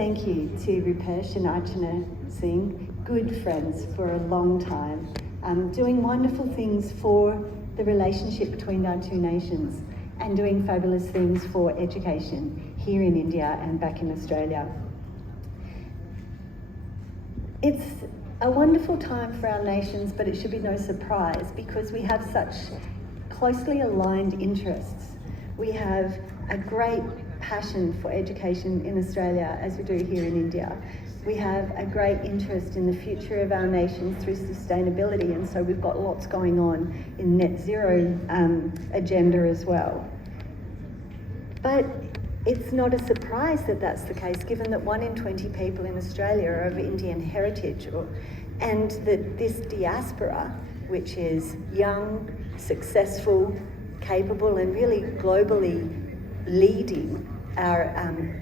thank you to Rupesh and Archana Singh, good friends for a long time, doing wonderful things for the relationship between our two nations and doing fabulous things for education here in India and back in Australia. It's a wonderful time for our nations, but it should be no surprise because we have such closely aligned interests. We have a great passion for education in Australia as we do here in India. We have a great interest in the future of our nations through sustainability, and so we've got lots going on in net zero agenda as well. But it's not a surprise that that's the case, given that 1 in 20 people in Australia are of Indian heritage, and that this diaspora, which is young, successful, capable, and really globally leading our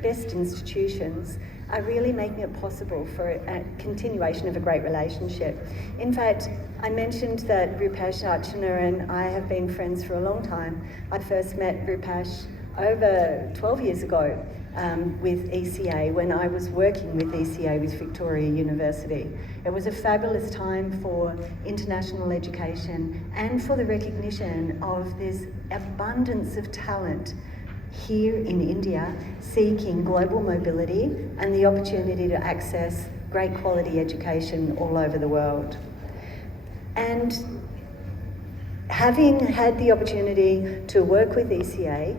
best institutions, are really making it possible for a continuation of a great relationship. In fact, I mentioned that Rupesh, Archana and I have been friends for a long time. I first met Rupesh over 12 years ago with ECA, when I was working with ECA with Victoria University. It was a fabulous time for international education and for the recognition of this abundance of talent here in India seeking global mobility and the opportunity to access great quality education all over the world. And having had the opportunity to work with ECA,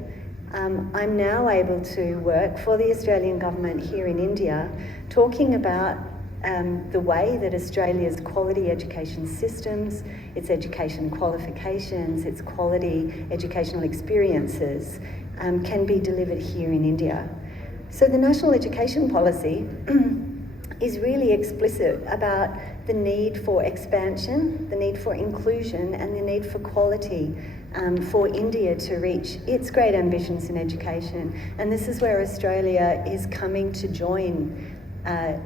I'm now able to work for the Australian government here in India, talking about the way that Australia's quality education systems, its education qualifications, its quality educational experiences can be delivered here in India. So the National Education Policy is really explicit about the need for expansion, the need for inclusion, and the need for quality for India to reach its great ambitions in education. And this is where Australia is coming to join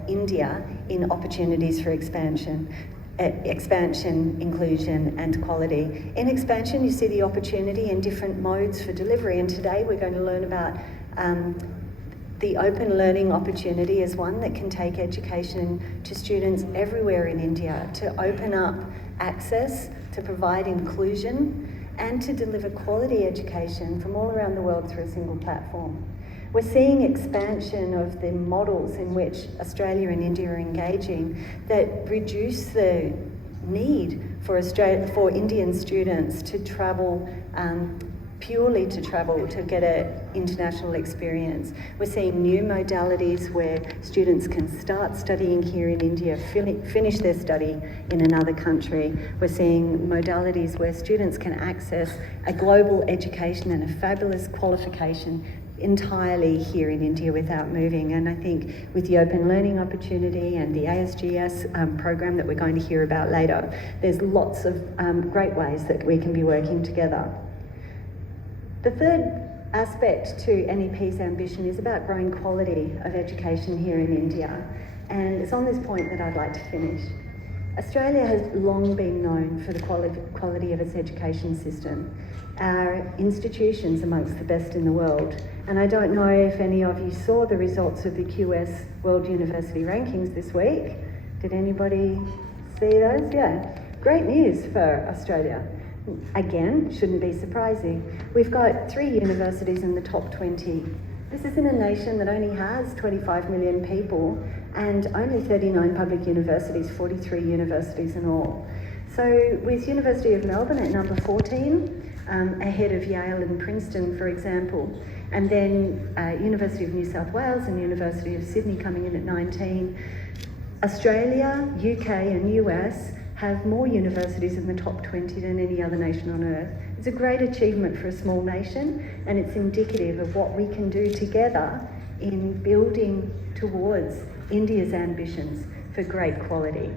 India in opportunities for expansion, inclusion and quality. In expansion, you see the opportunity in different modes for delivery, and today we're going to learn about the open learning opportunity as one that can take education to students everywhere in India, to open up access, to provide inclusion, and to deliver quality education from all around the world through a single platform. We're seeing expansion of the models in which Australia and India are engaging that reduce the need for Indian students to travel purely to travel to get an international experience. We're seeing new modalities where students can start studying here in India, finish their study in another country. We're seeing modalities where students can access a global education and a fabulous qualification entirely here in India without moving. And I think with the open learning opportunity and the ASGS program that we're going to hear about later, there's lots of great ways that we can be working together. The third aspect to NEP's ambition is about growing quality of education here in India, and it's on this point that I'd like to finish. Australia has long been known for the quality of its education system. Our institutions amongst the best in the world, and I don't know if any of you saw the results of the QS World University Rankings this week. Did anybody see those? Yeah, great news for Australia. Again, shouldn't be surprising. We've got 3 universities in the top 20. This is in a nation that only has 25 million people and only 39 public universities, 43 universities in all. So with University of Melbourne at number 14, ahead of Yale and Princeton, for example, and then University of New South Wales and University of Sydney coming in at 19. Australia, UK and US have more universities in the top 20 than any other nation on earth. It's a great achievement for a small nation, and it's indicative of what we can do together in building towards India's ambitions for great quality.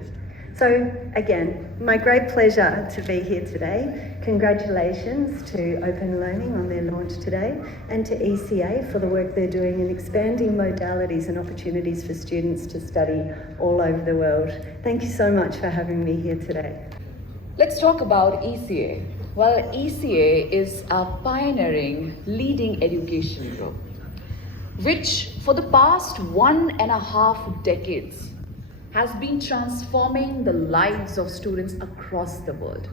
So again, my great pleasure to be here today. Congratulations to Open Learning on their launch today, and to ECA for the work they're doing in expanding modalities and opportunities for students to study all over the world. Thank you so much for having me here today. Let's talk about ECA. Well, ECA is a pioneering leading education group. which for the past 1.5 decades has been transforming the lives of students across the world.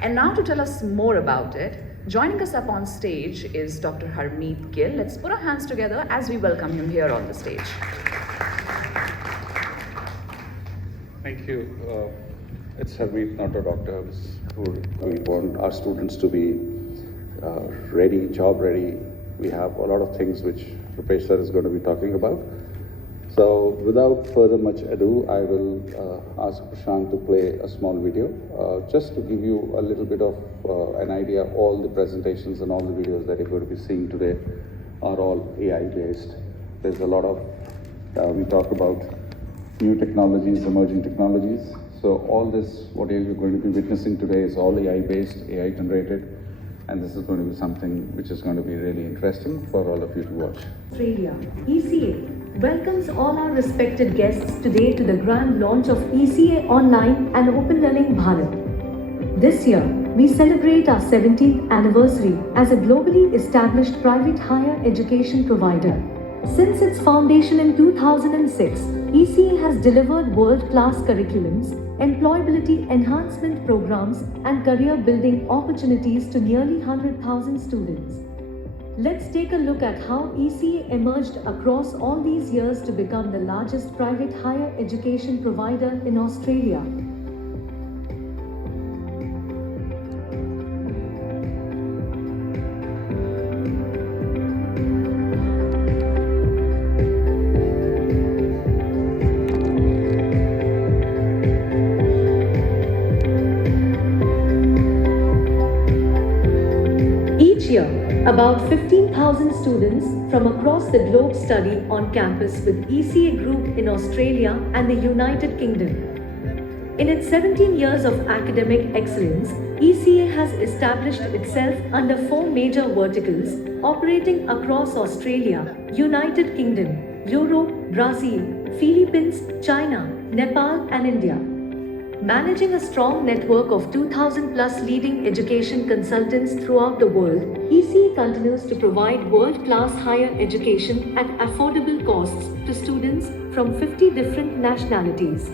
And now to tell us more about it, joining us up on stage is Dr. Harmeet Gill. Let's put our hands together as we welcome him here on the stage. Thank you. It's Harmeet, not a doctor. We want our students to be ready, job ready. We have a lot of things which Rupesh sir is going to be talking about. So without further much ado, I will ask Prashant to play a small video just to give you a little bit of an idea. All the presentations and all the videos that you're going to be seeing today are all AI based. There's a lot of, we talk about new technologies, emerging technologies. So all this, what you're going to be witnessing today is all AI based, AI generated. And this is going to be something which is going to be really interesting for all of you to watch. Australia, ECA welcomes all our respected guests today to the grand launch of ECA Online and Open Learning Bharat. This year, we celebrate our 17th anniversary as a globally established private higher education provider. Since its foundation in 2006, ECA has delivered world-class curriculums, employability enhancement programs, and career-building opportunities to nearly 100,000 students. Let's take a look at how ECA emerged across all these years to become the largest private higher education provider in Australia. Each year, about 15,000 students from across the globe study on campus with ECA Group in Australia and the United Kingdom. In its 17 years of academic excellence, ECA has established itself under 4 major verticals, operating across Australia, United Kingdom, Europe, Brazil, Philippines, China, Nepal, and India. Managing a strong network of 2,000 plus leading education consultants throughout the world, ECA continues to provide world-class higher education at affordable costs to students from 50 different nationalities.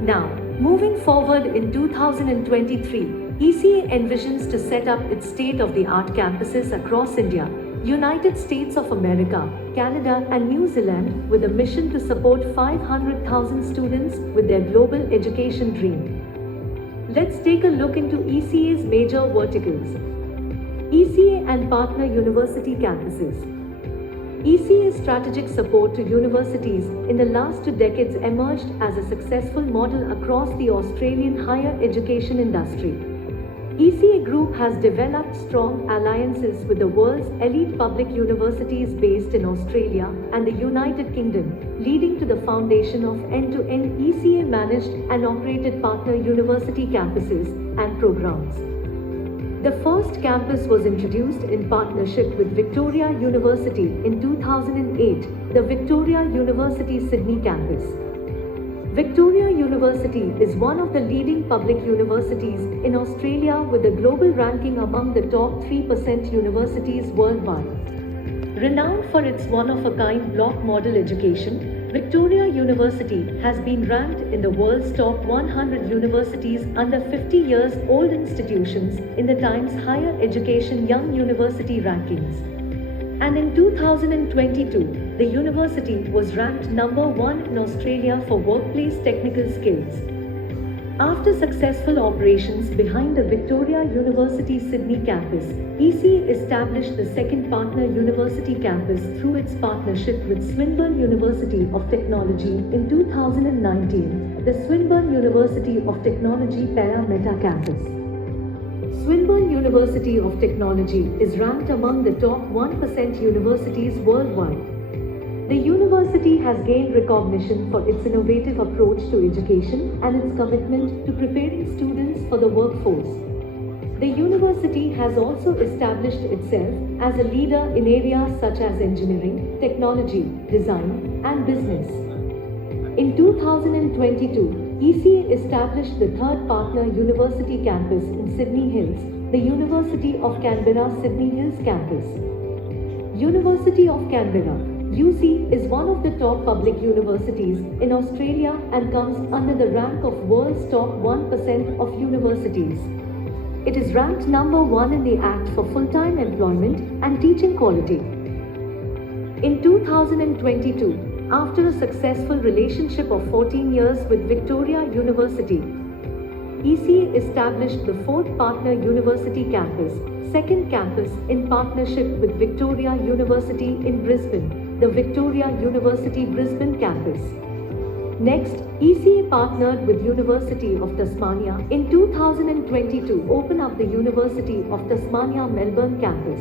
Now, moving forward in 2023, ECA envisions to set up its state-of-the-art campuses across India, United States of America, Canada, and New Zealand with a mission to support 500,000 students with their global education dream. Let's take a look into ECA's major verticals. ECA and partner university campuses. ECA's strategic support to universities in the last 2 decades emerged as a successful model across the Australian higher education industry. ECA Group has developed strong alliances with the world's elite public universities based in Australia and the United Kingdom, leading to the foundation of end-to-end ECA managed and operated partner university campuses and programs. The first campus was introduced in partnership with Victoria University in 2008, the Victoria University Sydney campus. Victoria University is one of the leading public universities in Australia with a global ranking among the top 3% universities worldwide. Renowned for its one-of-a-kind block model education, Victoria University has been ranked in the world's top 100 universities under 50 years old institutions in the Times Higher Education Young University rankings. And in 2022, the university was ranked number 1 in Australia for workplace technical skills. After successful operations behind the Victoria University Sydney campus, ECA established the second partner university campus through its partnership with Swinburne University of Technology in 2019, the Swinburne University of Technology Parramatta campus. Swinburne University of Technology is ranked among the top 1% universities worldwide. The university has gained recognition for its innovative approach to education and its commitment to preparing students for the workforce. The university has also established itself as a leader in areas such as engineering, technology, design, and business. In 2022, ECA established the third partner university campus in Sydney Hills, the University of Canberra Sydney Hills campus. University of Canberra, UC, is one of the top public universities in Australia and comes under the rank of world's top 1% of universities. It is ranked number 1 in the Act for full-time employment and teaching quality. In 2022, after a successful relationship of 14 years with Victoria University, ECA established the 4th Partner University Campus, 2nd campus in partnership with Victoria University in Brisbane, the Victoria University Brisbane campus. Next, ECA partnered with University of Tasmania in 2020 to open up the University of Tasmania Melbourne campus.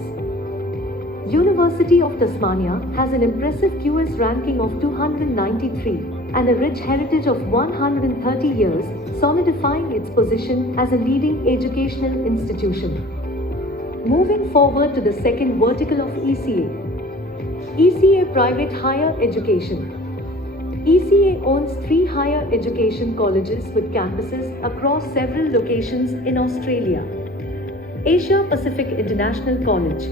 University of Tasmania has an impressive QS ranking of 293 and a rich heritage of 130 years, solidifying its position as a leading educational institution. Moving forward to the second vertical of ECA. ECA Private Higher Education. ECA owns 3 higher education colleges with campuses across several locations in Australia. Asia Pacific International College.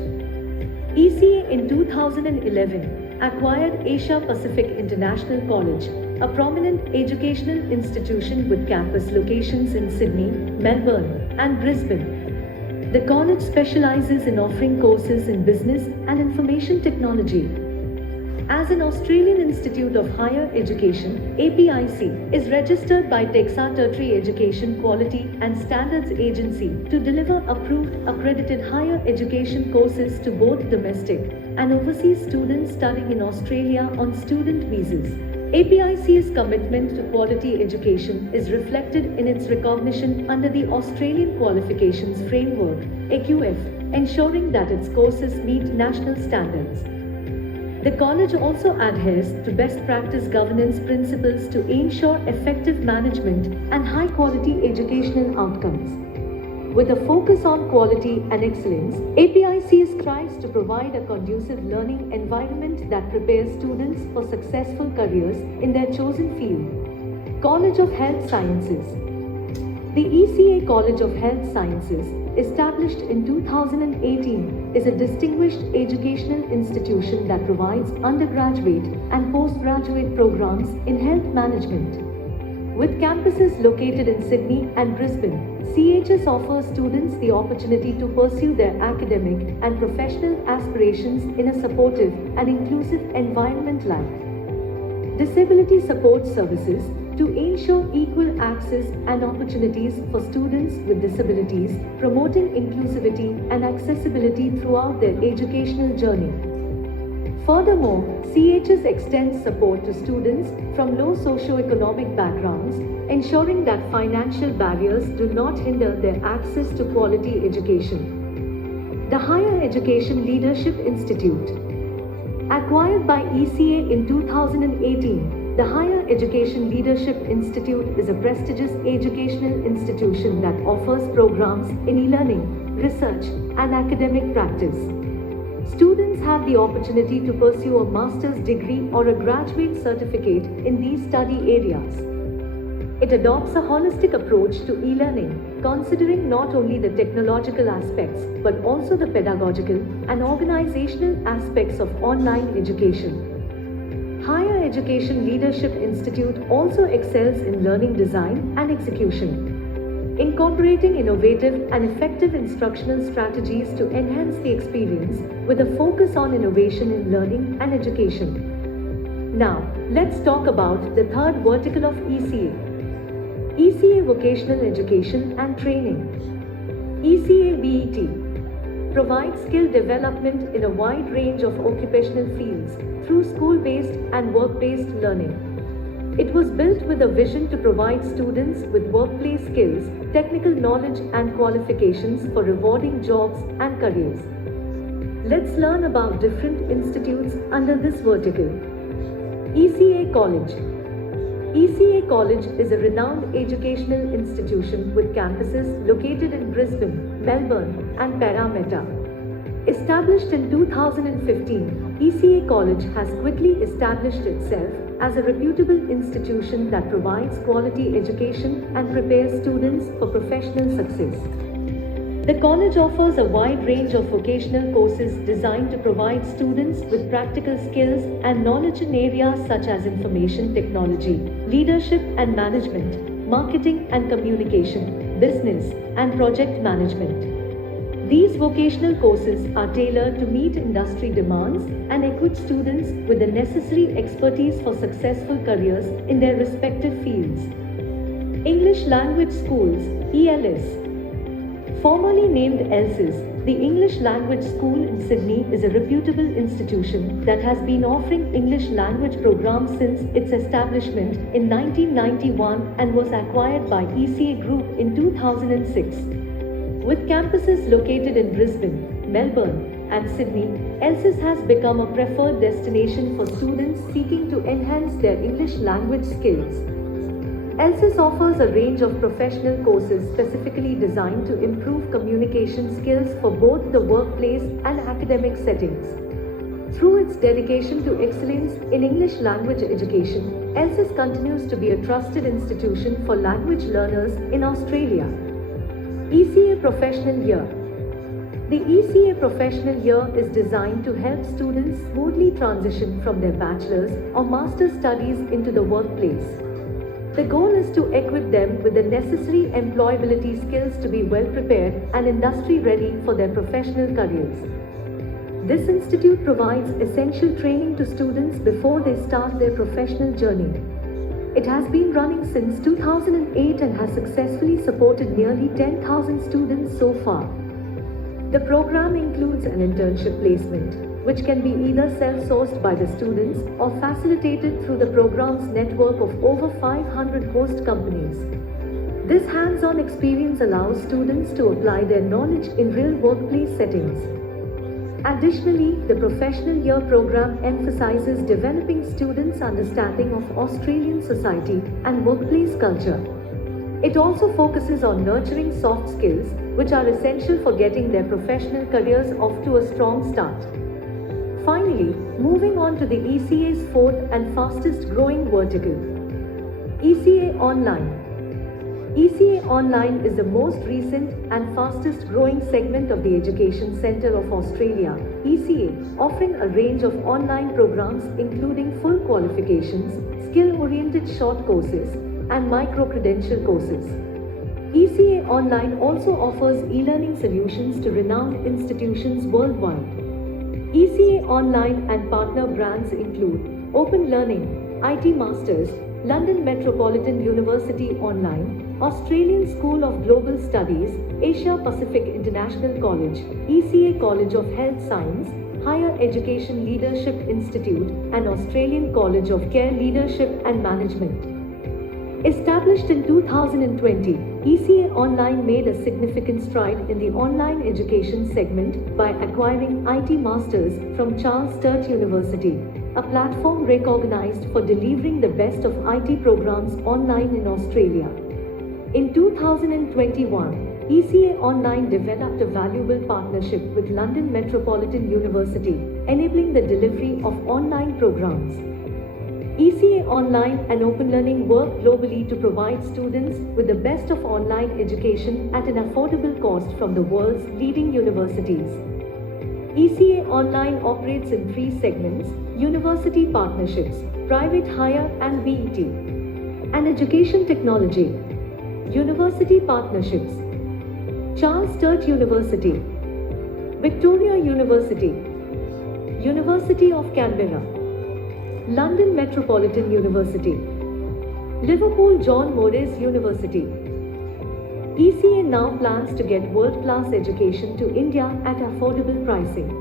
ECA in 2011 acquired Asia Pacific International College, a prominent educational institution with campus locations in Sydney, Melbourne, and Brisbane. The college specializes in offering courses in business and information technology. As an Australian Institute of Higher Education, APIC is registered by TEXA Tertiary Education Quality and Standards Agency to deliver approved, accredited higher education courses to both domestic and overseas students studying in Australia on student visas. APIC's commitment to quality education is reflected in its recognition under the Australian Qualifications Framework, AQF, ensuring that its courses meet national standards. The college also adheres to best practice governance principles to ensure effective management and high-quality educational outcomes. With a focus on quality and excellence, APIC strives to provide a conducive learning environment that prepares students for successful careers in their chosen field. College of Health Sciences. The ECA College of Health Sciences, established in 2018, is a distinguished educational institution that provides undergraduate and postgraduate programs in health management. With campuses located in Sydney and Brisbane, CHS offers students the opportunity to pursue their academic and professional aspirations in a supportive and inclusive environment like disability support services to ensure equal access and opportunities for students with disabilities, promoting inclusivity and accessibility throughout their educational journey. Furthermore, CHS extends support to students from low socioeconomic backgrounds, ensuring that financial barriers do not hinder their access to quality education. The Higher Education Leadership Institute. Acquired by ECA in 2018, the Higher Education Leadership Institute is a prestigious educational institution that offers programs in e-learning, research, and academic practice. Students have the opportunity to pursue a master's degree or a graduate certificate in these study areas. It adopts a holistic approach to e-learning, considering not only the technological aspects but also the pedagogical and organizational aspects of online education. Higher Education Leadership Institute also excels in learning design and execution, incorporating innovative and effective instructional strategies to enhance the experience with a focus on innovation in learning and education. Now, let's talk about the third vertical of ECA. ECA Vocational Education and Training. ECA BET provides skill development in a wide range of occupational fields through school-based and work-based learning. It was built with a vision to provide students with workplace skills, technical knowledge and qualifications for rewarding jobs and careers. Let's learn about different institutes under this vertical. ECA College. ECA College is a renowned educational institution with campuses located in Brisbane, Melbourne, and Parramatta. Established in 2015, ECA College has quickly established itself as a reputable institution that provides quality education and prepares students for professional success. The college offers a wide range of vocational courses designed to provide students with practical skills and knowledge in areas such as information technology, leadership and management, marketing and communication, business, and project management. These vocational courses are tailored to meet industry demands and equip students with the necessary expertise for successful careers in their respective fields. English Language Schools, ELS. Formerly named ELSIS, the English Language School in Sydney is a reputable institution that has been offering English language programs since its establishment in 1991 and was acquired by ECA Group in 2006. With campuses located in Brisbane, Melbourne, and Sydney, ELSIS has become a preferred destination for students seeking to enhance their English language skills. ELSIS offers a range of professional courses specifically designed to improve communication skills for both the workplace and academic settings. Through its dedication to excellence in English language education, ELSIS continues to be a trusted institution for language learners in Australia. ECA Professional Year. The ECA Professional Year is designed to help students smoothly transition from their bachelor's or master's studies into the workplace. The goal is to equip them with the necessary employability skills to be well prepared and industry ready for their professional careers. This institute provides essential training to students before they start their professional journey. It has been running since 2008 and has successfully supported nearly 10,000 students so far. The program includes an internship placement, which can be either self-sourced by the students or facilitated through the program's network of over 500 host companies. This hands-on experience allows students to apply their knowledge in real workplace settings. Additionally, the Professional Year program emphasizes developing students' understanding of Australian society and workplace culture. It also focuses on nurturing soft skills, which are essential for getting their professional careers off to a strong start. Finally, moving on to the ECA's fourth and fastest growing vertical, ECA Online. ECA Online is the most recent and fastest growing segment of the Education Centre of Australia, ECA, offering a range of online programs including full qualifications, skill-oriented short courses, and micro-credential courses. ECA Online also offers e-learning solutions to renowned institutions worldwide. ECA Online and partner brands include Open Learning, IT Masters, London Metropolitan University Online, Australian School of Global Studies, Asia Pacific International College, ECA College of Health Science, Higher Education Leadership Institute, and Australian College of Care Leadership and Management. Established in 2020, ECA Online made a significant stride in the online education segment by acquiring IT Masters from Charles Sturt University, a platform recognized for delivering the best of IT programs online in Australia. In 2021, ECA Online developed a valuable partnership with London Metropolitan University, enabling the delivery of online programs. ECA Online and Open Learning work globally to provide students with the best of online education at an affordable cost from the world's leading universities. ECA Online operates in three segments: university partnerships, private hire and BET, and education technology. University partnerships: Charles Sturt University, Victoria University, University of Canberra, London Metropolitan University, Liverpool John Moores University. ECA now plans to get world-class education to India at affordable pricing.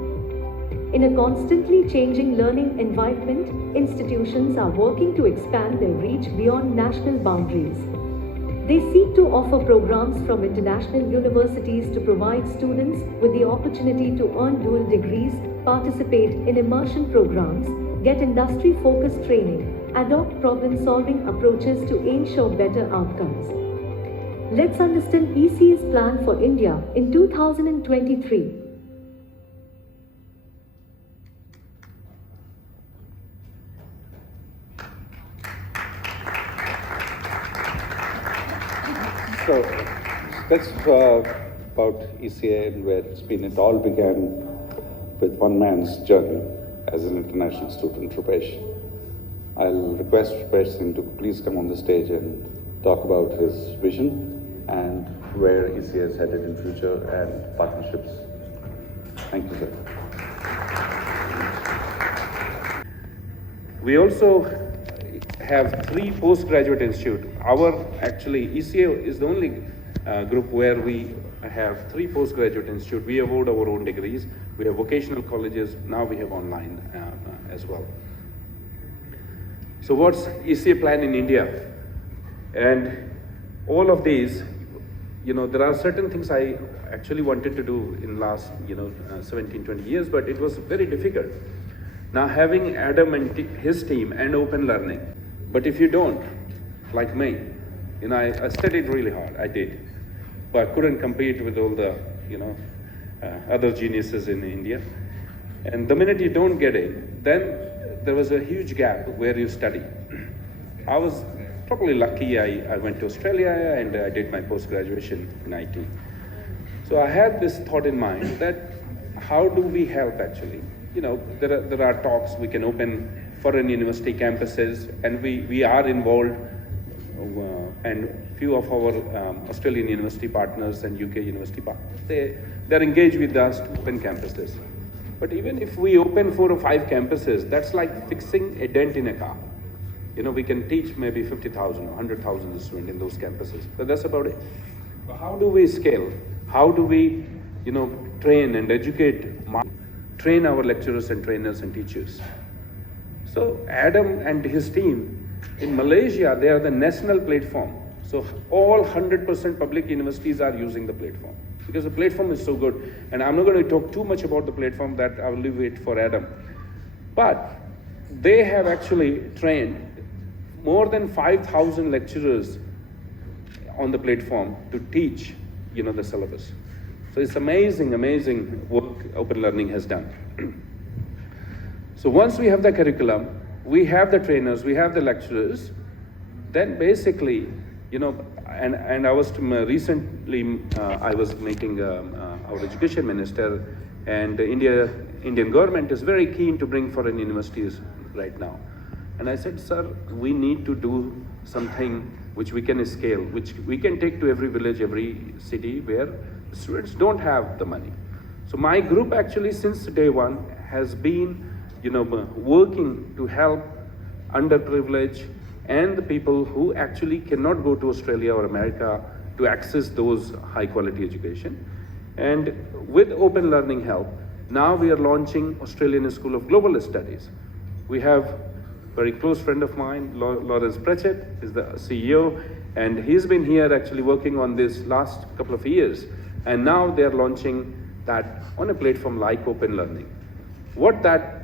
In a constantly changing learning environment, institutions are working to expand their reach beyond national boundaries. They seek to offer programs from international universities to provide students with the opportunity to earn dual degrees, participate in immersion programs, get industry-focused training, adopt problem-solving approaches to ensure better outcomes. Let's understand ECA's plan for India in 2023. So that's about ECA and where it's been. It all began with one man's journey as an international student, Rupesh. I'll request Rupesh Singh to please come on the stage and talk about his vision and where ECA is headed in future and partnerships. Thank you, sir. We also have 3 postgraduate institutes. Actually, ECA is the only group where we have 3 postgraduate institutes. We award our own degrees. We have vocational colleges. Now we have online as well. So what's ECA plan in India? And all of these, there are certain things I actually wanted to do in last, 17, 20 years, but it was very difficult. Now having Adam and his team and open learning, but if you don't, like me, I studied really hard, I did, but couldn't compete with all the, other geniuses in India. And the minute you don't get in, then there was a huge gap where you study. I was probably lucky. I went to Australia and I did my post-graduation in IT. So I had this thought in mind that how do we help actually? There are talks, we can open foreign university campuses, and we are involved, and few of our Australian university partners and UK university partners, they're engaged with us to open campuses. But even if we open 4 or 5 campuses, that's like fixing a dent in a car. We can teach maybe 50,000 or 100,000 students in those campuses, but that's about it. But how do we scale? How do we, train and educate, train our lecturers and trainers and teachers? So Adam and his team in Malaysia, they are the national platform. So all 100% public universities are using the platform because the platform is so good. And I'm not going to talk too much about the platform, that I will leave it for Adam. But they have actually trained more than 5,000 lecturers on the platform to teach, the syllabus. So it's amazing work Open Learning has done. So once we have the curriculum, we have the trainers, we have the lecturers, then basically, and I was recently, I was meeting our education minister, and the Indian government is very keen to bring foreign universities right now. And I said, sir, we need to do something which we can scale, which we can take to every village, every city where students don't have the money. So my group actually since day one has been, working to help underprivileged and the people who actually cannot go to Australia or America to access those high quality education. And with Open Learning help, now we are launching Australian School of Global Studies. We have a very close friend of mine, Lawrence Pratchett, is the CEO, and he's been here actually working on this last couple of years. And now they're launching that on a platform like Open Learning. What that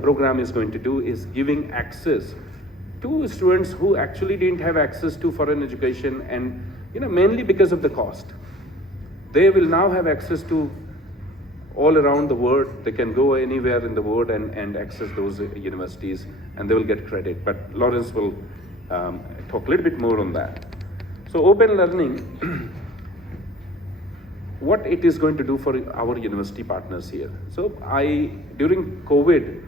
program is going to do is giving access to students who actually didn't have access to foreign education, and mainly because of the cost. They will now have access to all around the world. They can go anywhere in the world and access those universities, and they will get credit. But Lawrence will talk a little bit more on that. So Open Learning, what it is going to do for our university partners here. So during COVID,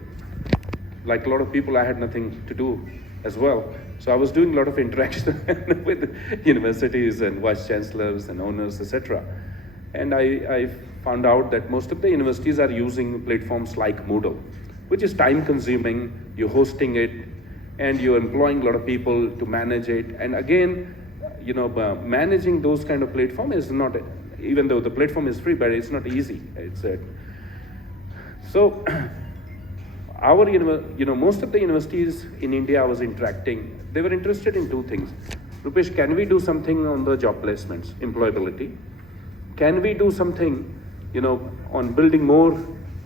like a lot of people, I had nothing to do as well. So I was doing a lot of interaction with universities and vice chancellors and owners, etc. And I found out that most of the universities are using platforms like Moodle, which is time consuming, you're hosting it, and you're employing a lot of people to manage it. And again, managing those kind of platform is not, even though the platform is free, but it's not easy. So most of the universities in India I was interacting, they were interested in 2 things. Rupesh, can we do something on the job placements, employability? Can we do something, on building more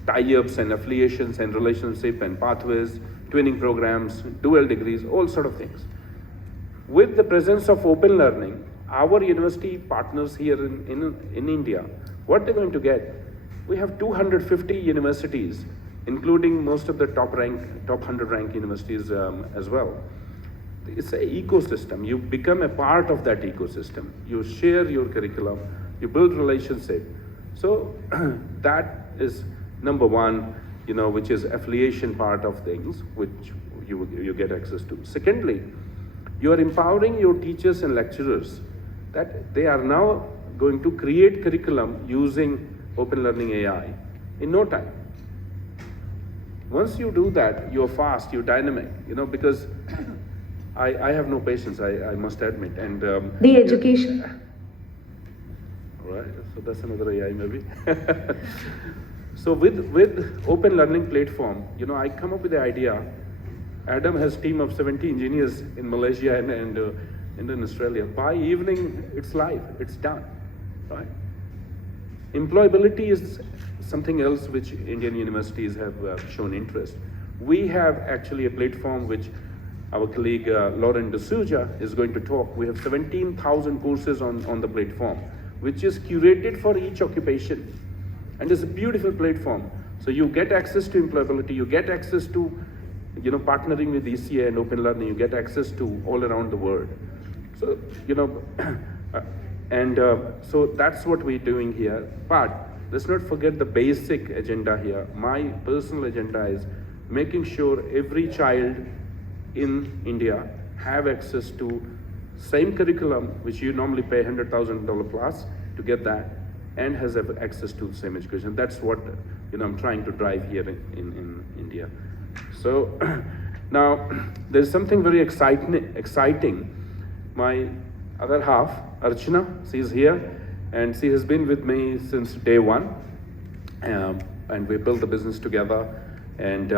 tie-ups and affiliations and relationship and pathways, twinning programs, dual degrees, all sort of things. With the presence of Open Learning, our university partners here in India, what they're going to get, we have 250 universities, including most of the top 100 ranked universities as well. It's an ecosystem. You become a part of that ecosystem. You share your curriculum, you build relationship. So that is number one, which is affiliation part of things, which you get access to. Secondly, you are empowering your teachers and lecturers that they are now going to create curriculum using open learning AI in no time. Once you do that, you're fast, you're dynamic, because I have no patience, I must admit. And The education. all right, so that's another AI maybe. So with open learning platform, I come up with the idea. Adam has a team of 70 engineers in Malaysia and in Australia. By evening, it's live, it's done, right? Employability is something else which Indian universities have shown interest. We have actually a platform which our colleague Lauren D'Souza is going to talk. We have 17,000 courses on the platform, which is curated for each occupation. And it's a beautiful platform. So you get access to employability, you get access to partnering with ECA and open learning, you get access to all around the world. So, so that's what we're doing here. But let's not forget the basic agenda here. My personal agenda is making sure every child in India have access to same curriculum, which you normally pay $100,000 plus to get that, and has access to the same education. That's what I'm trying to drive here in India. So now there's something very exciting. My other half, Archana, she's here, and she has been with me since day one, and we built the business together. And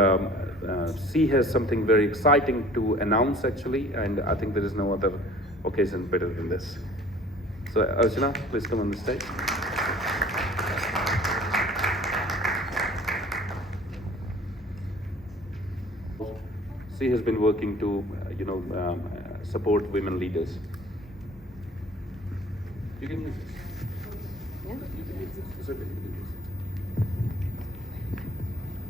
she has something very exciting to announce actually, and I think there is no other occasion better than this. So Archana, please come on the stage. She has been working to, support women leaders. You can use this. Yeah. You can use this. It's okay.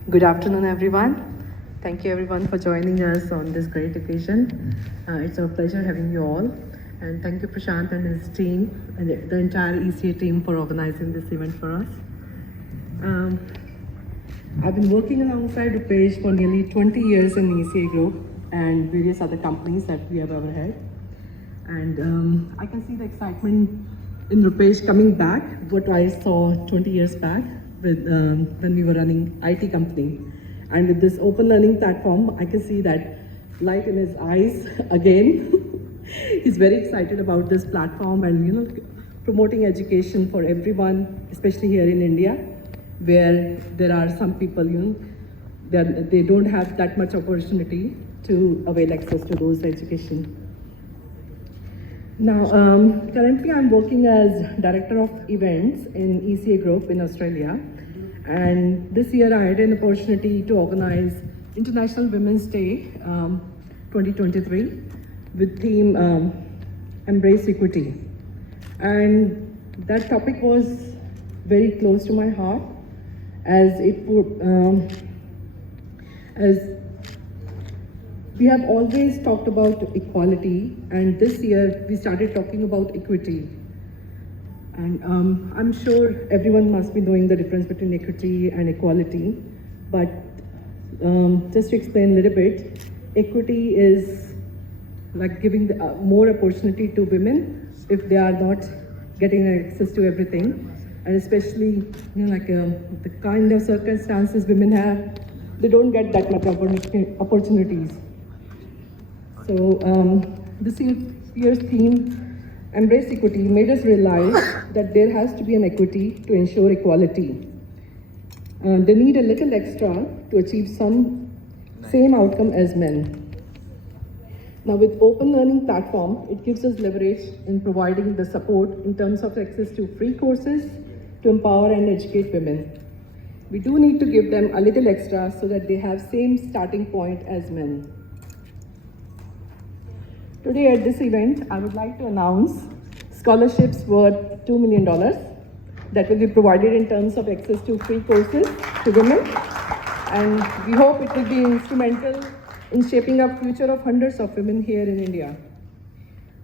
Good afternoon, everyone. Thank you, everyone, for joining us on this great occasion. It's a pleasure having you all. And thank you, Prashant and his team, and the entire ECA team for organizing this event for us. I've been working alongside Rupesh for nearly 20 years in ECA Group and various other companies that we have ever had. And I can see the excitement in Rupesh coming back, what I saw 20 years back with, when we were running IT company. And with this open learning platform, I can see that light in his eyes again. He's very excited about this platform and promoting education for everyone, especially here in India, where there are some people, they don't have that much opportunity to avail access to those education. Now, currently I'm working as Director of Events in ECA Group in Australia. And this year I had an opportunity to organize International Women's Day 2023 with theme Embrace Equity. And that topic was very close to my heart, as it would, as we have always talked about equality, and this year we started talking about equity. And I'm sure everyone must be knowing the difference between equity and equality, but just to explain a little bit, equity is like giving more opportunity to women if they are not getting access to everything. And especially, the kind of circumstances women have, they don't get that much opportunities. So this year's theme, Embrace Equity, made us realize that there has to be an equity to ensure equality. They need a little extra to achieve some same outcome as men. Now with open learning platform, it gives us leverage in providing the support in terms of access to free courses to empower and educate women. We do need to give them a little extra so that they have same starting point as men. Today at this event, I would like to announce scholarships worth $2 million that will be provided in terms of access to free courses to women. And we hope it will be instrumental in shaping up future of hundreds of women here in India.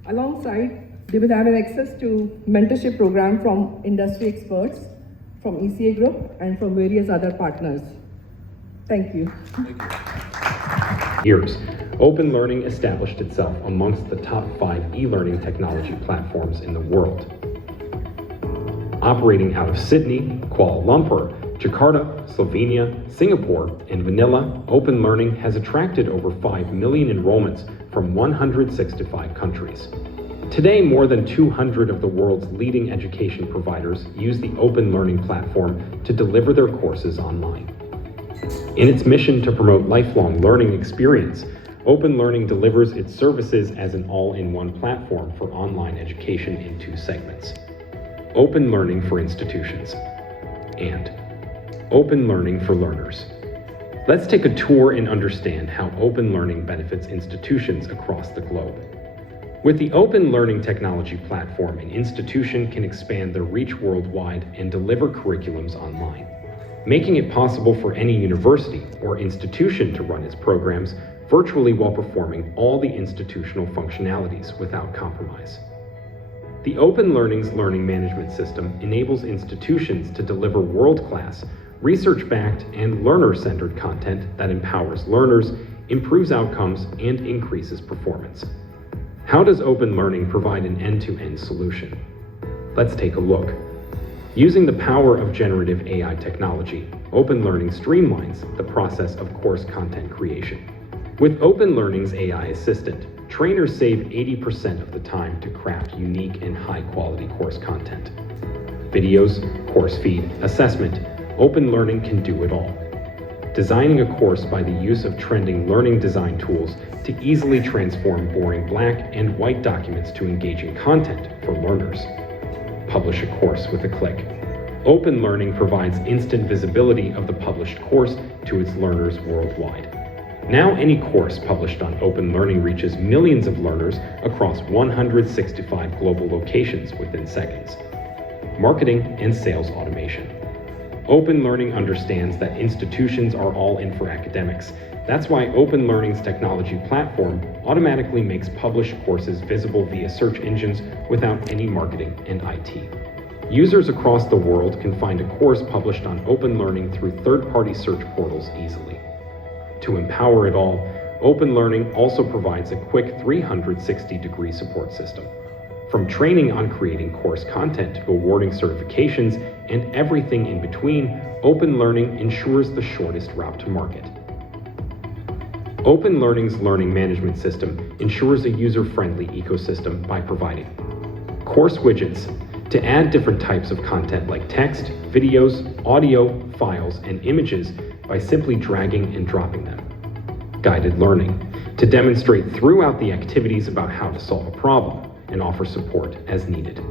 Alongside, They will have access to mentorship program from industry experts, from ECA Group, and from various other partners. Thank you. Years, Open Learning established itself amongst the top 5 e-learning technology platforms in the world. Operating out of Sydney, Kuala Lumpur, Jakarta, Slovenia, Singapore, and Manila, Open Learning has attracted over 5 million enrollments from 165 countries. Today, more than 200 of the world's leading education providers use the Open Learning platform to deliver their courses online. In its mission to promote lifelong learning experience, Open Learning delivers its services as an all-in-one platform for online education in 2 segments: Open Learning for institutions and Open Learning for learners. Let's take a tour and understand how Open Learning benefits institutions across the globe. With the Open Learning technology platform, an institution can expand their reach worldwide and deliver curriculums online, making it possible for any university or institution to run its programs virtually while performing all the institutional functionalities without compromise. The Open Learning's learning management system enables institutions to deliver world-class, research-backed, and learner-centered content that empowers learners, improves outcomes, and increases performance. How does Open Learning provide an end-to-end solution? Let's take a look. Using the power of generative AI technology, Open Learning streamlines the process of course content creation. With Open Learning's AI assistant, trainers save 80% of the time to craft unique and high-quality course content. Videos, course feed, assessment, Open Learning can do it all. Designing a course by the use of trending learning design tools to easily transform boring black and white documents to engaging content for learners. Publish a course with a click. Open Learning provides instant visibility of the published course to its learners worldwide. Now any course published on Open Learning reaches millions of learners across 165 global locations within seconds. Marketing and sales automation. Open Learning understands that institutions are all in for academics. That's why Open Learning's technology platform automatically makes published courses visible via search engines without any marketing and IT. Users across the world can find a course published on Open Learning through third-party search portals easily. To empower it all, Open Learning also provides a quick 360-degree support system. From training on creating course content to awarding certifications and everything in between, Open Learning ensures the shortest route to market. Open Learning's learning management system ensures a user-friendly ecosystem by providing course widgets to add different types of content like text, videos, audio, files, and images by simply dragging and dropping them. Guided learning to demonstrate throughout the activities about how to solve a problem and offer support as needed.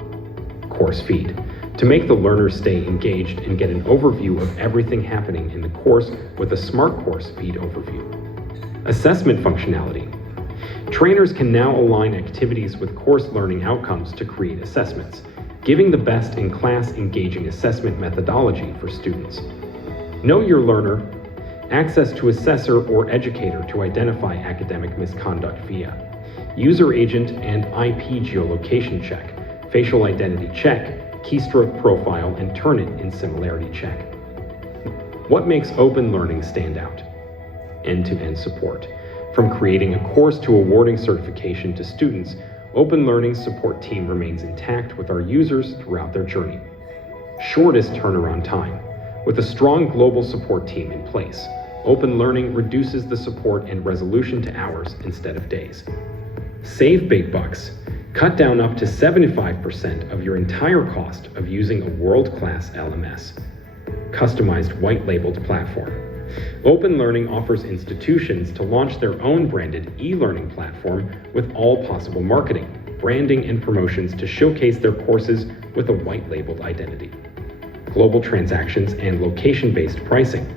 Course feed to make the learners stay engaged and get an overview of everything happening in the course with a smart course feed overview. Assessment functionality. Trainers can now align activities with course learning outcomes to create assessments, giving the best-in-class engaging assessment methodology for students. Know your learner. Access to assessor or educator to identify academic misconduct via user agent and IP geolocation check, facial identity check, keystroke profile, and Turnitin in similarity check. What makes Open Learning stand out? End-to-end support. From creating a course to awarding certification to students, Open Learning's support team remains intact with our users throughout their journey. Shortest turnaround time. With a strong global support team in place, Open Learning reduces the support and resolution to hours instead of days. Save big bucks. Cut down up to 75% of your entire cost of using a world-class LMS. Customized white-labeled platform. Open Learning offers institutions to launch their own branded e-learning platform with all possible marketing, branding, and promotions to showcase their courses with a white-labeled identity. Global transactions and location-based pricing.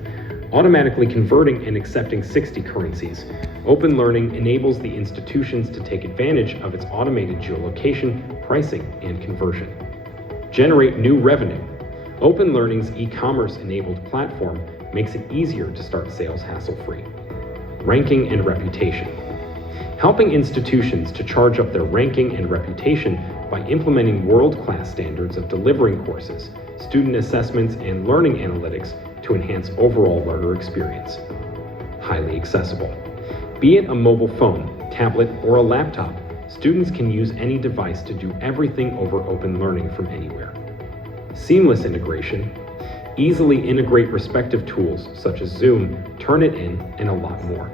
Automatically converting and accepting 60 currencies, Open Learning enables the institutions to take advantage of its automated geolocation, pricing, and conversion. Generate new revenue. Open Learning's e-commerce-enabled platform makes it easier to start sales hassle-free. Ranking and reputation. helping institutions to charge up their ranking and reputation by implementing world-class standards of delivering courses, student assessments, and learning analytics to enhance overall learner experience. Highly accessible. Be it a mobile phone, tablet, or a laptop, students can use any device to do everything over open learning from anywhere. Seamless integration. Easily integrate respective tools such as Zoom, Turnitin, and a lot more.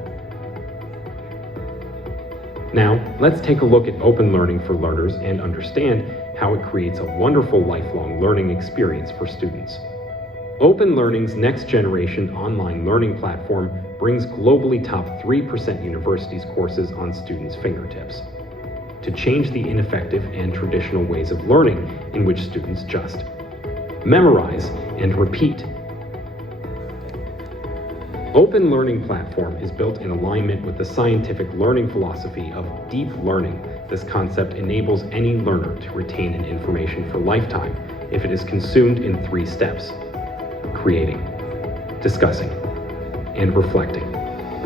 Now, let's take a look at open learning for learners and understand how it creates a wonderful lifelong learning experience for students. Open Learning's next-generation online learning platform brings globally top 3% universities' courses on students' fingertips to change the ineffective and traditional ways of learning in which students just memorize and repeat. Open Learning Platform is built in alignment with the scientific learning philosophy of deep learning. This concept enables any learner to retain an information for lifetime if it is consumed in 3 steps: creating, discussing, and reflecting.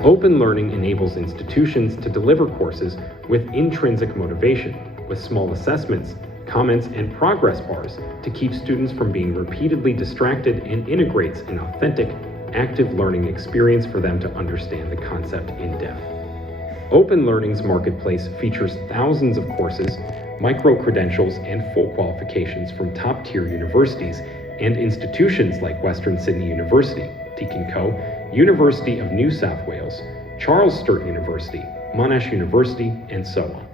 Open learning enables institutions to deliver courses with intrinsic motivation, with small assessments, comments, and progress bars to keep students from being repeatedly distracted, and integrates an authentic, active learning experience for them to understand the concept in depth. Open Learning's marketplace features thousands of courses, micro-credentials, and full qualifications from top-tier universities and institutions like Western Sydney University, Deakin Co., University of New South Wales, Charles Sturt University, Monash University, and so on.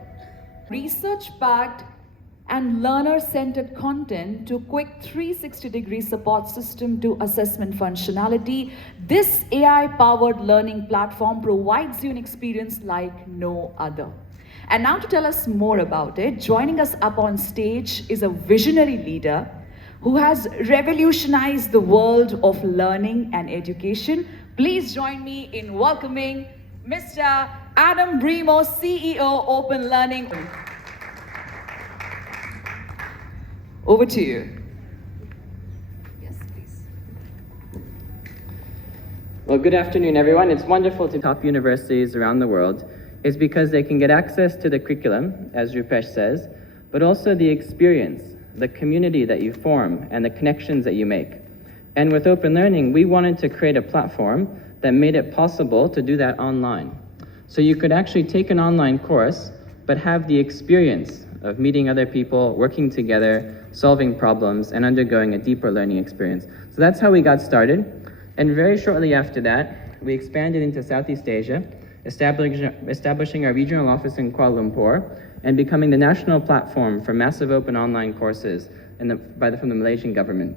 Research-backed and learner-centered content to quick 360-degree support system to assessment functionality, this AI-powered learning platform provides you an experience like no other. And now to tell us more about it, joining us up on stage is a visionary leader who has revolutionized the world of learning and education. Please join me in welcoming Mr. Adam Bremo, CEO, Open Learning. Over to you. Yes, please. Well, good afternoon, everyone. It's wonderful to top universities around the world. It's because they can get access to the curriculum, as Rupesh says, but also the experience, the community that you form, and the connections that you make. And with Open Learning, we wanted to create a platform that made it possible to do that online. So you could actually take an online course, but have the experience of meeting other people, working together, solving problems, and undergoing a deeper learning experience. So that's how we got started. And very shortly after that, we expanded into Southeast Asia, establishing our regional office in Kuala Lumpur, and becoming the national platform for massive open online courses from the Malaysian government,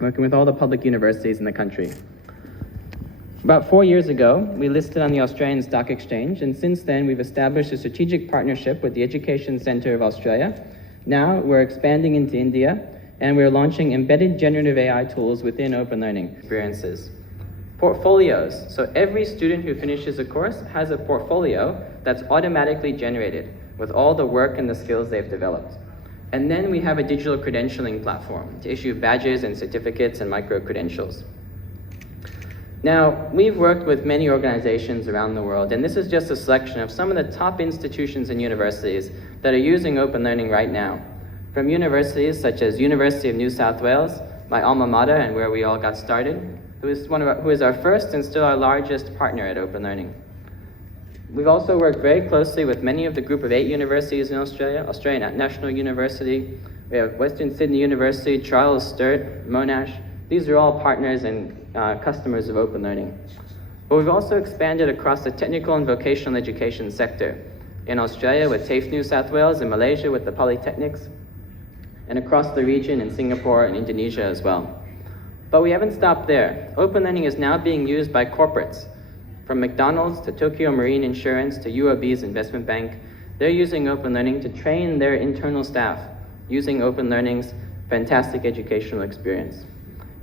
working with all the public universities in the country. About 4 years ago, we listed on the Australian Stock Exchange, and since then we've established a strategic partnership with the Education Centre of Australia. Now we're expanding into India, and we're launching embedded generative AI tools within Open Learning experiences. Portfolios. So every student who finishes a course has a portfolio that's automatically generated with all the work and the skills they've developed. And then we have a digital credentialing platform to issue badges and certificates and micro-credentials. Now, we've worked with many organizations around the world, and this is just a selection of some of the top institutions and universities that are using Open Learning right now. From universities such as University of New South Wales, my alma mater and where we all got started, who is our first and still our largest partner at Open Learning. We've also worked very closely with many of the group of 8 universities in Australia, Australian National University, we have Western Sydney University, Charles Sturt, Monash. These are all partners and customers of Open Learning. But we've also expanded across the technical and vocational education sector. In Australia with TAFE New South Wales, in Malaysia with the Polytechnics, and across the region in Singapore and Indonesia as well. But we haven't stopped there. Open Learning is now being used by corporates. From McDonald's to Tokyo Marine Insurance to UOB's investment bank, they're using Open Learning to train their internal staff using Open Learning's fantastic educational experience.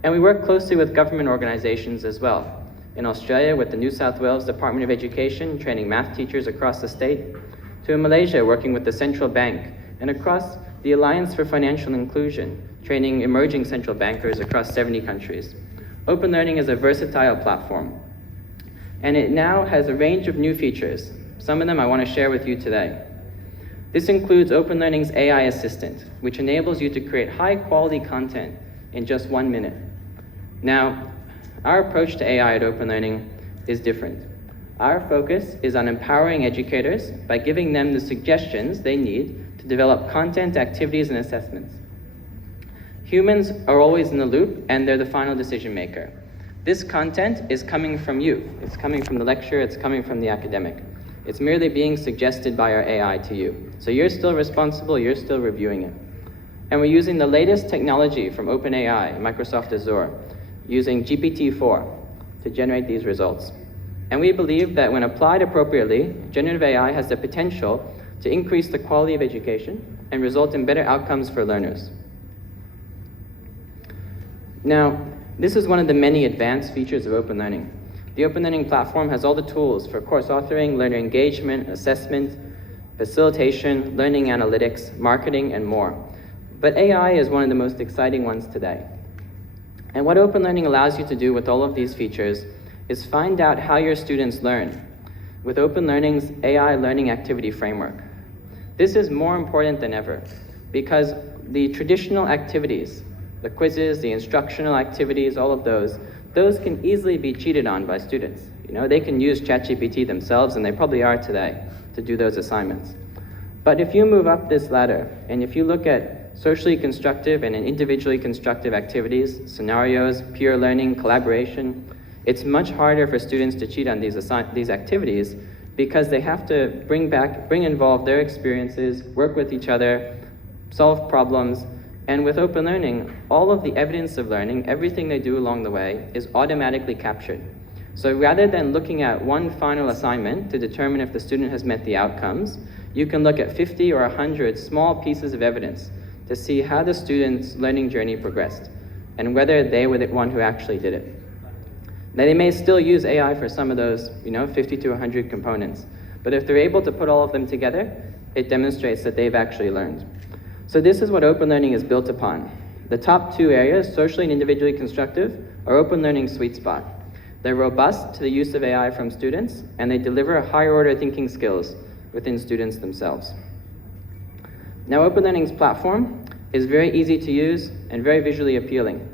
And we work closely with government organizations as well. In Australia with the New South Wales Department of Education, training math teachers across the state, to in Malaysia working with the central bank, and across the Alliance for Financial Inclusion, training emerging central bankers across 70 countries. Open Learning is a versatile platform, and it now has a range of new features, Some of them I want to share with you today. This includes Open Learning's AI Assistant, which enables you to create high-quality content in just 1 minute. Now, our approach to AI at Open Learning is different. Our focus is on empowering educators by giving them the suggestions they need to develop content, activities, and assessments. Humans are always in the loop, and they're the final decision maker. This content is coming from you. It's coming from the lecturer, it's coming from the academic. It's merely being suggested by our AI to you. So you're still responsible, you're still reviewing it. And we're using the latest technology from OpenAI, Microsoft Azure, using GPT-4 to generate these results. And we believe that when applied appropriately, generative AI has the potential to increase the quality of education and result in better outcomes for learners. Now, this is one of the many advanced features of Open Learning. The Open Learning platform has all the tools for course authoring, learner engagement, assessment, facilitation, learning analytics, marketing, and more. But AI is one of the most exciting ones today. And what Open Learning allows you to do with all of these features is find out how your students learn with Open Learning's AI Learning Activity Framework. This is more important than ever because the traditional activities, the quizzes, the instructional activities, all of those can easily be cheated on by students. You know, they can use ChatGPT themselves, and they probably are today, to do those assignments. But if you move up this ladder, and if you look at socially constructive and individually constructive activities, scenarios, peer learning, collaboration, it's much harder for students to cheat on these activities because they have to bring involve their experiences, work with each other, solve problems. And with Open Learning, all of the evidence of learning, everything they do along the way, is automatically captured. So rather than looking at one final assignment to determine if the student has met the outcomes, you can look at 50 or 100 small pieces of evidence to see how the student's learning journey progressed and whether they were the one who actually did it. Now, they may still use AI for some of those, 50 to 100 components, but if they're able to put all of them together, it demonstrates that they've actually learned. So this is what Open Learning is built upon. The top two areas, socially and individually constructive, are Open Learning's sweet spot. They're robust to the use of AI from students, and they deliver higher order thinking skills within students themselves. Now, Open Learning's platform is very easy to use and very visually appealing.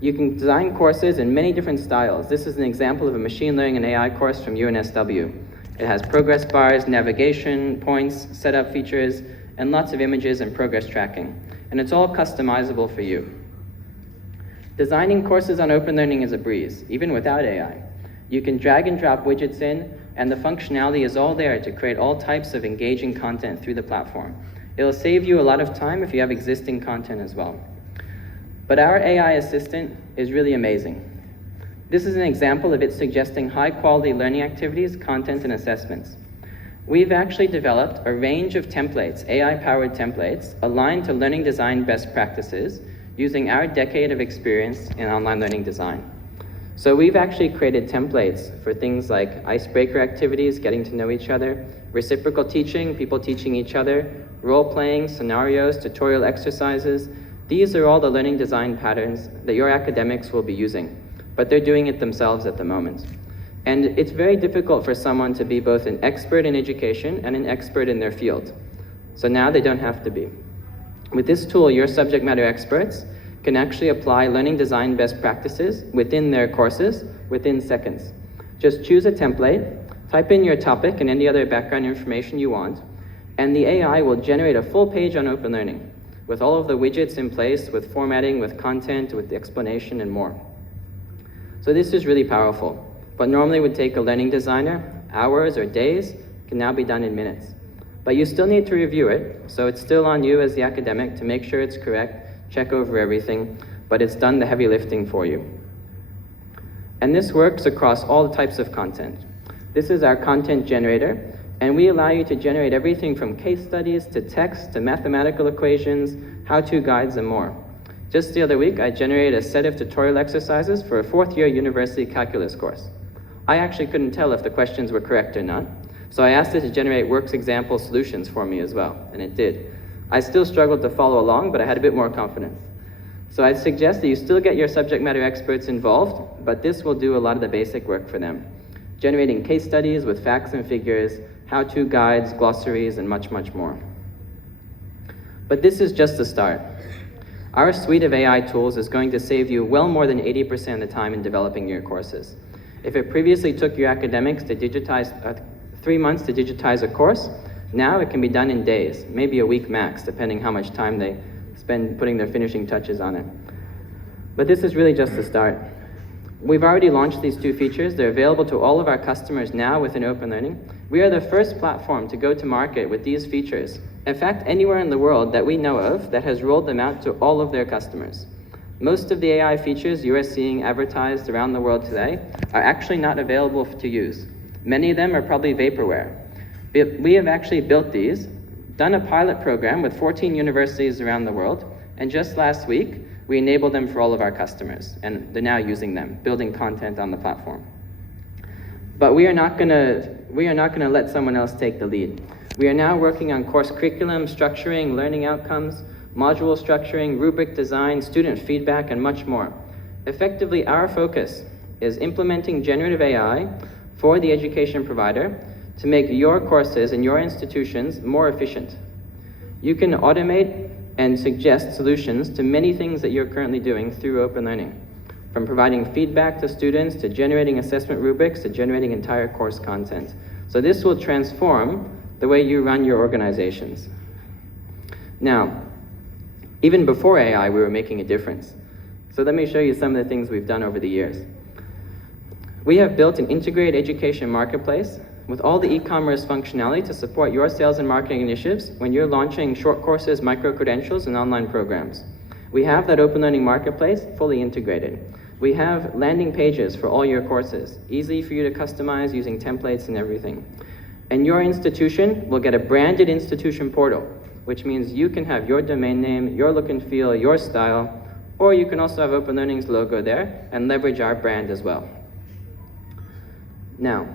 You can design courses in many different styles. This is an example of a machine learning and AI course from UNSW. It has progress bars, navigation, points, setup features, and lots of images and progress tracking. And it's all customizable for you. Designing courses on Open Learning is a breeze, even without AI. You can drag and drop widgets in, and the functionality is all there to create all types of engaging content through the platform. It'll save you a lot of time if you have existing content as well. But our AI assistant is really amazing. This is an example of it suggesting high-quality learning activities, content, and assessments. We've actually developed a range of templates, AI-powered templates, aligned to learning design best practices using our decade of experience in online learning design. So we've actually created templates for things like icebreaker activities, getting to know each other, reciprocal teaching, people teaching each other, role-playing, scenarios, tutorial exercises. These are all the learning design patterns that your academics will be using, but they're doing it themselves at the moment. And it's very difficult for someone to be both an expert in education and an expert in their field. So now they don't have to be. With this tool, your subject matter experts can actually apply learning design best practices within their courses within seconds. Just choose a template, type in your topic and any other background information you want, and the AI will generate a full page on Open Learning with all of the widgets in place, with formatting, with content, with explanation, and more. So this is really powerful. What normally would take a learning designer hours or days can now be done in minutes. But you still need to review it, so it's still on you as the academic to make sure it's correct, check over everything, but it's done the heavy lifting for you. And this works across all types of content. This is our content generator, and we allow you to generate everything from case studies to text to mathematical equations, how-to guides, and more. Just the other week, I generated a set of tutorial exercises for a fourth-year university calculus course. I actually couldn't tell if the questions were correct or not, so I asked it to generate works example solutions for me as well, and it did. I still struggled to follow along, but I had a bit more confidence. So I'd suggest that you still get your subject matter experts involved, but this will do a lot of the basic work for them. generating case studies with facts and figures, how-to guides, glossaries, and much, much more. But this is just the start. Our suite of AI tools is going to save you well more than 80% of the time in developing your courses. If it previously took your academics to digitize 3 months to digitize a course, now it can be done in days, maybe a week max, depending how much time they spend putting their finishing touches on it. But this is really just the start. We've already launched these 2 features. They're available to all of our customers now within Open Learning. We are the first platform to go to market with these features. In fact, anywhere in the world that we know of that has rolled them out to all of their customers. Most of the AI features you are seeing advertised around the world today are actually not available to use. Many of them are probably vaporware. We have actually built these, done a pilot program with 14 universities around the world, and just last week, we enabled them for all of our customers, and they're now using them, building content on the platform. But we are not gonna let someone else take the lead. We are now working on course curriculum, structuring, learning outcomes, module structuring, rubric design, student feedback, and much more. Effectively, our focus is implementing generative AI for the education provider to make your courses and your institutions more efficient. You can automate and suggest solutions to many things that you're currently doing through Open Learning, from providing feedback to students, to generating assessment rubrics, to generating entire course content. So this will transform the way you run your organizations. Now, even before AI, we were making a difference. So let me show you some of the things we've done over the years. We have built an integrated education marketplace with all the e-commerce functionality to support your sales and marketing initiatives when you're launching short courses, micro-credentials, and online programs. We have that Open Learning marketplace fully integrated. We have landing pages for all your courses, easy for you to customize using templates and everything. And your institution will get a branded institution portal, which means you can have your domain name, your look and feel, your style, or you can also have Open Learning's logo there and leverage our brand as well. Now,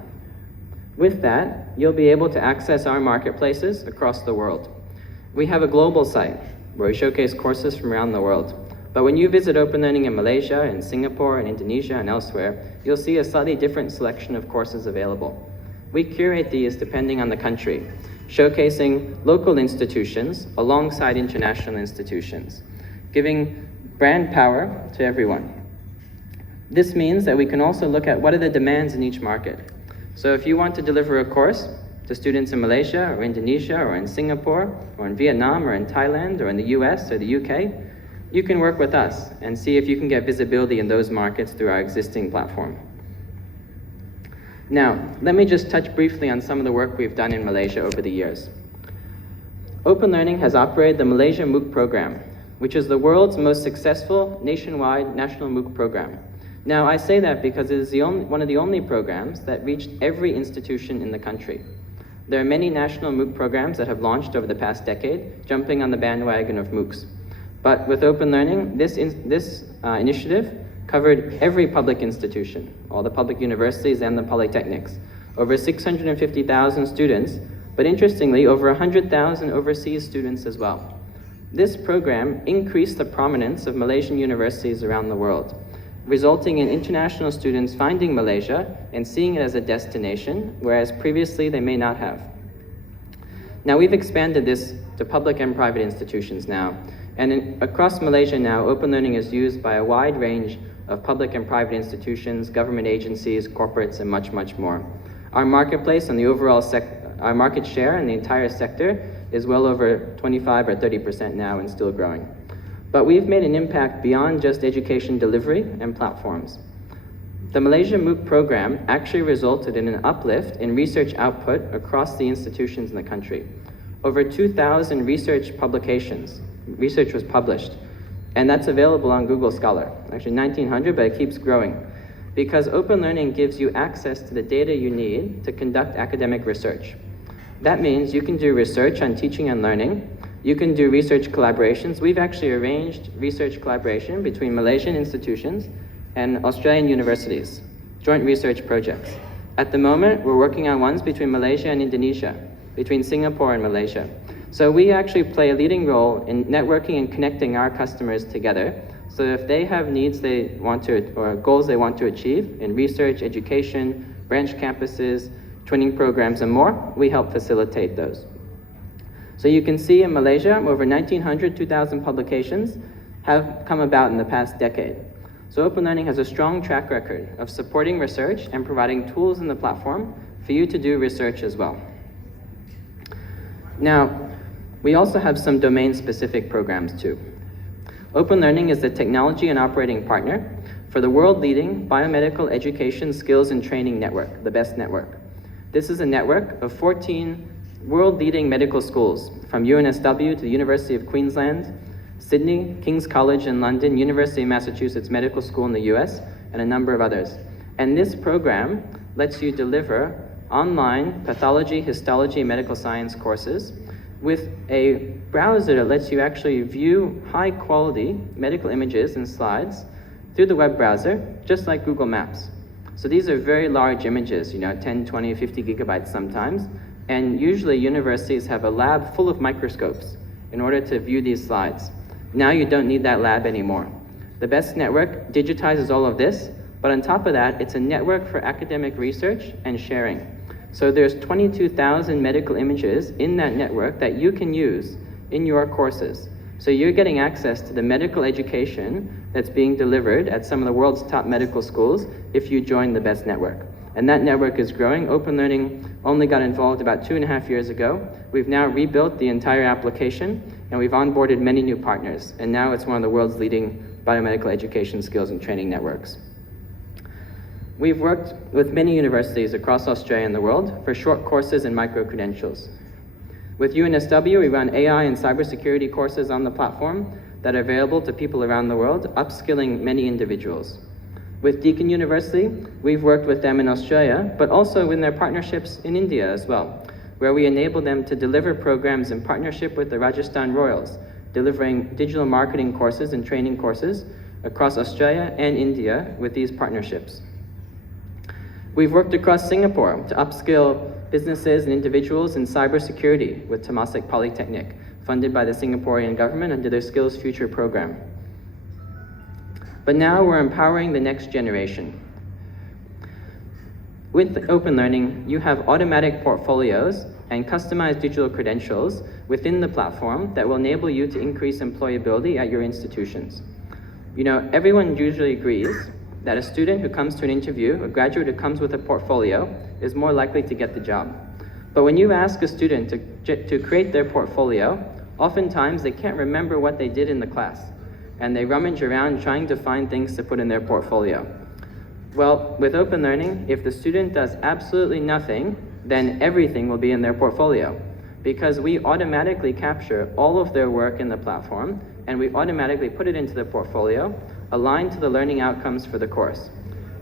with that, you'll be able to access our marketplaces across the world. We have a global site where we showcase courses from around the world. But when you visit Open Learning in Malaysia, and Singapore, and Indonesia, and elsewhere, you'll see a slightly different selection of courses available. We curate these depending on the country, showcasing local institutions alongside international institutions, giving brand power to everyone. This means that we can also look at what are the demands in each market. So if you want to deliver a course to students in Malaysia, or Indonesia, or in Singapore, or in Vietnam, or in Thailand, or in the US, or the UK, you can work with us and see if you can get visibility in those markets through our existing platform. Now, let me just touch briefly on some of the work we've done in Malaysia over the years. Open Learning has operated the Malaysia MOOC program, which is the world's most successful nationwide national MOOC program. Now, I say that because it is one of the only programs that reached every institution in the country. There are many national MOOC programs that have launched over the past decade, jumping on the bandwagon of MOOCs. But with Open Learning, this initiative covered every public institution, all the public universities and the polytechnics, over 650,000 students, but interestingly, over 100,000 overseas students as well. This program increased the prominence of Malaysian universities around the world, resulting in international students finding Malaysia and seeing it as a destination, whereas previously they may not have. Now, we've expanded this to public and private institutions now, and across Malaysia now, Open Learning is used by a wide range of public and private institutions, government agencies, corporates, and much, much more. Our marketplace and the overall our market share in the entire sector is well over 25 or 30% now and still growing. But we've made an impact beyond just education delivery and platforms. The Malaysia MOOC program actually resulted in an uplift in research output across the institutions in the country. Over 2,000 research was published, and that's available on Google Scholar. Actually 1,900, but it keeps growing. Because Open Learning gives you access to the data you need to conduct academic research. That means you can do research on teaching and learning. You can do research collaborations. We've actually arranged research collaboration between Malaysian institutions and Australian universities, joint research projects. At the moment, we're working on ones between Malaysia and Indonesia, between Singapore and Malaysia. So we actually play a leading role in networking and connecting our customers together. So if they have needs they want to, or goals they want to achieve in research, education, branch campuses, twinning programs, and more. We help facilitate those. So you can see in Malaysia, over 1,900, 2,000 publications have come about in the past decade. So Open Learning has a strong track record of supporting research and providing tools in the platform for you to do research as well. Now, we also have some domain-specific programs too. Open Learning is the technology and operating partner for the world-leading biomedical education skills and training network, the BEST network. This is a network of 14 world-leading medical schools, from UNSW to the University of Queensland, Sydney, King's College in London, University of Massachusetts Medical School in the US, and a number of others. And this program lets you deliver online pathology, histology, and medical science courses with a browser that lets you actually view high-quality medical images and slides through the web browser, just like Google Maps. So these are very large images, 10, 20, 50 gigabytes sometimes, and usually universities have a lab full of microscopes in order to view these slides. Now you don't need that lab anymore. The BEST network digitizes all of this, but on top of that, it's a network for academic research and sharing. So there's 22,000 medical images in that network that you can use in your courses. So you're getting access to the medical education that's being delivered at some of the world's top medical schools if you join the BEST network. And that network is growing. Open Learning only got involved about 2.5 years ago. We've now rebuilt the entire application, and we've onboarded many new partners. And now it's one of the world's leading biomedical education skills and training networks. We've worked with many universities across Australia and the world for short courses and micro-credentials. With UNSW, we run AI and cybersecurity courses on the platform that are available to people around the world, upskilling many individuals. With Deakin University, we've worked with them in Australia, but also in their partnerships in India as well, where we enable them to deliver programs in partnership with the Rajasthan Royals, delivering digital marketing courses and training courses across Australia and India with these partnerships. We've worked across Singapore to upskill businesses and individuals in cybersecurity with Temasek Polytechnic, funded by the Singaporean government under their Skills Future program. But now we're empowering the next generation. With Open Learning, you have automatic portfolios and customized digital credentials within the platform that will enable you to increase employability at your institutions. Everyone usually agrees that a student who comes to an interview, a graduate who comes with a portfolio, is more likely to get the job. But when you ask a student to create their portfolio, oftentimes they can't remember what they did in the class, and they rummage around trying to find things to put in their portfolio. Well, with Open Learning, if the student does absolutely nothing, then everything will be in their portfolio, because we automatically capture all of their work in the platform, and we automatically put it into the portfolio, aligned to the learning outcomes for the course.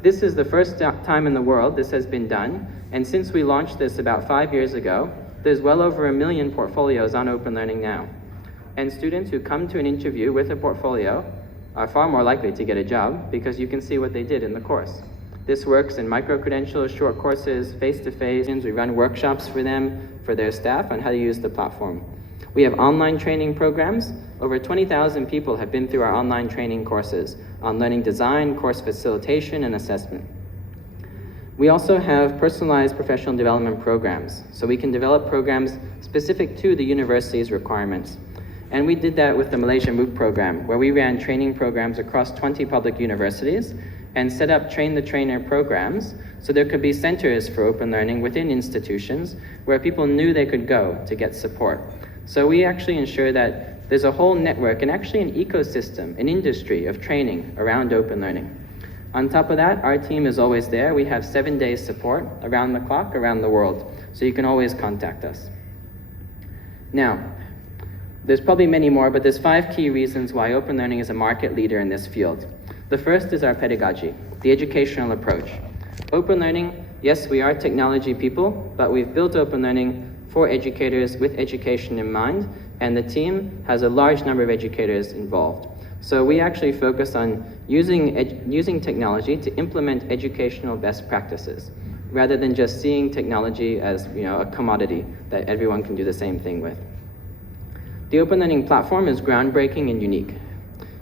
This is the first time in the world this has been done, and since we launched this about 5 years ago, there's well over 1 million portfolios on Open Learning now. And students who come to an interview with a portfolio are far more likely to get a job because you can see what they did in the course. This works in micro-credentials, short courses, face-to-face. We run workshops for them, for their staff, on how to use the platform. We have online training programs. Over 20,000 people have been through our online training courses on learning design, course facilitation, and assessment. We also have personalized professional development programs, so we can develop programs specific to the university's requirements. And we did that with the Malaysia MOOC program, where we ran training programs across 20 public universities and set up train-the-trainer programs so there could be centers for open learning within institutions where people knew they could go to get support. So we actually ensure that there's a whole network and actually an ecosystem, an industry of training around open learning. On top of that, our team is always there. We have 7 days support around the clock, around the world, so you can always contact us. Now, there's probably many more, but there's 5 key reasons why open learning is a market leader in this field. The first is our pedagogy, the educational approach. Open learning, yes, we are technology people, but we've built open learning for educators with education in mind, and the team has a large number of educators involved. So we actually focus on using technology to implement educational best practices, rather than just seeing technology as a commodity that everyone can do the same thing with. The Open Learning platform is groundbreaking and unique.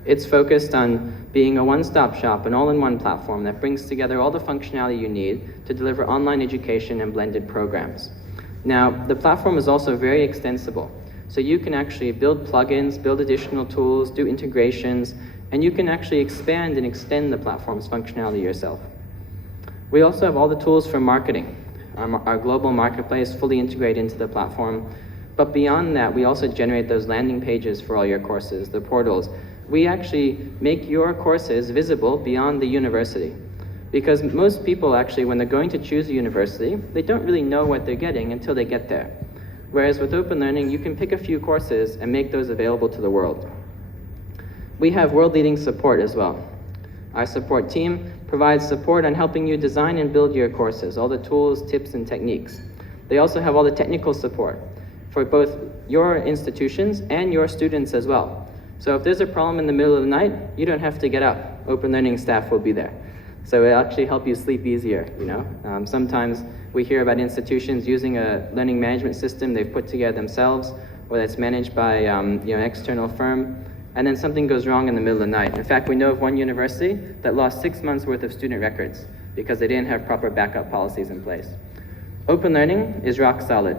It's focused on being a one-stop shop, an all-in-one platform that brings together all the functionality you need to deliver online education and blended programs. Now, the platform is also very extensible. So you can actually build plugins, build additional tools, do integrations, and you can actually expand and extend the platform's functionality yourself. We also have all the tools for marketing. Our global marketplace fully integrated into the platform. But beyond that, we also generate those landing pages for all your courses, the portals. We actually make your courses visible beyond the university. Because most people actually, when they're going to choose a university, they don't really know what they're getting until they get there. Whereas with open learning, you can pick a few courses and make those available to the world. We have world-leading support as well. Our support team provides support on helping you design and build your courses, all the tools, tips, and techniques. They also have all the technical support for both your institutions and your students as well. So if there's a problem in the middle of the night, you don't have to get up. Open learning staff will be there. So it'll actually help you sleep easier, you know. Sometimes we hear about institutions using a learning management system they've put together themselves, or that's managed by an external firm, and then something goes wrong in the middle of the night. In fact, we know of one university that lost 6 months worth of student records because they didn't have proper backup policies in place. Open learning is rock solid.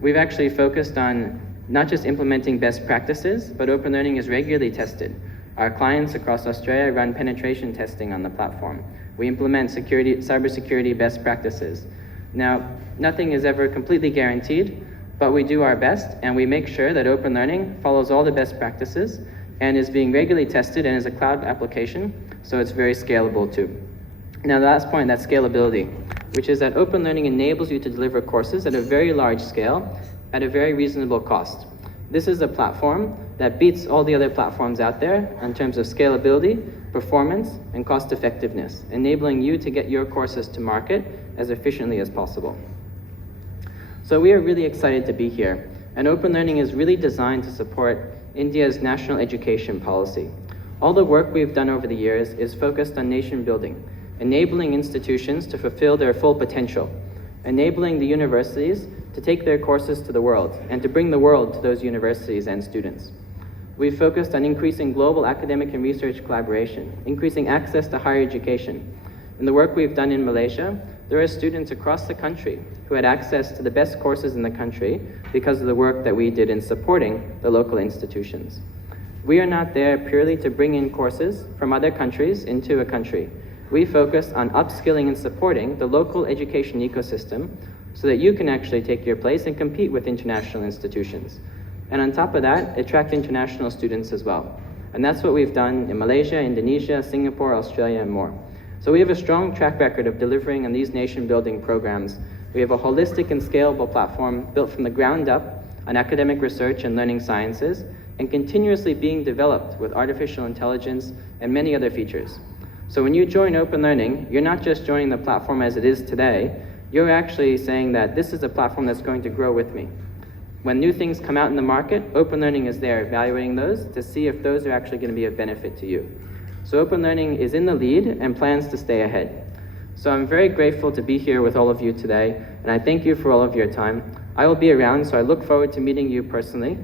We've actually focused on not just implementing best practices, but open learning is regularly tested. Our clients across Australia run penetration testing on the platform. We implement cybersecurity best practices. Now, nothing is ever completely guaranteed, but we do our best and we make sure that open learning follows all the best practices and is being regularly tested and is a cloud application, so it's very scalable too. Now the last point, that's scalability, which is that open learning enables you to deliver courses at a very large scale at a very reasonable cost. This is a platform that beats all the other platforms out there in terms of scalability, performance, and cost effectiveness, enabling you to get your courses to market as efficiently as possible. So we are really excited to be here, and open learning is really designed to support India's national education policy. All the work we've done over the years is focused on nation building, enabling institutions to fulfill their full potential, enabling the universities to take their courses to the world and to bring the world to those universities and students. We've focused on increasing global academic and research collaboration, increasing access to higher education. In the work we've done in Malaysia, there are students across the country who had access to the best courses in the country because of the work that we did in supporting the local institutions. We are not there purely to bring in courses from other countries into a country. We focus on upskilling and supporting the local education ecosystem so that you can actually take your place and compete with international institutions. And on top of that, attract international students as well. And that's what we've done in Malaysia, Indonesia, Singapore, Australia, and more. So we have a strong track record of delivering on these nation-building programs. We have a holistic and scalable platform built from the ground up on academic research and learning sciences, and continuously being developed with artificial intelligence and many other features. So when you join Open Learning, you're not just joining the platform as it is today, you're actually saying that this is a platform that's going to grow with me. When new things come out in the market, Open Learning is there evaluating those to see if those are actually going to be of benefit to you. So Open Learning is in the lead and plans to stay ahead. So I'm very grateful to be here with all of you today, and I thank you for all of your time. I will be around, so I look forward to meeting you personally.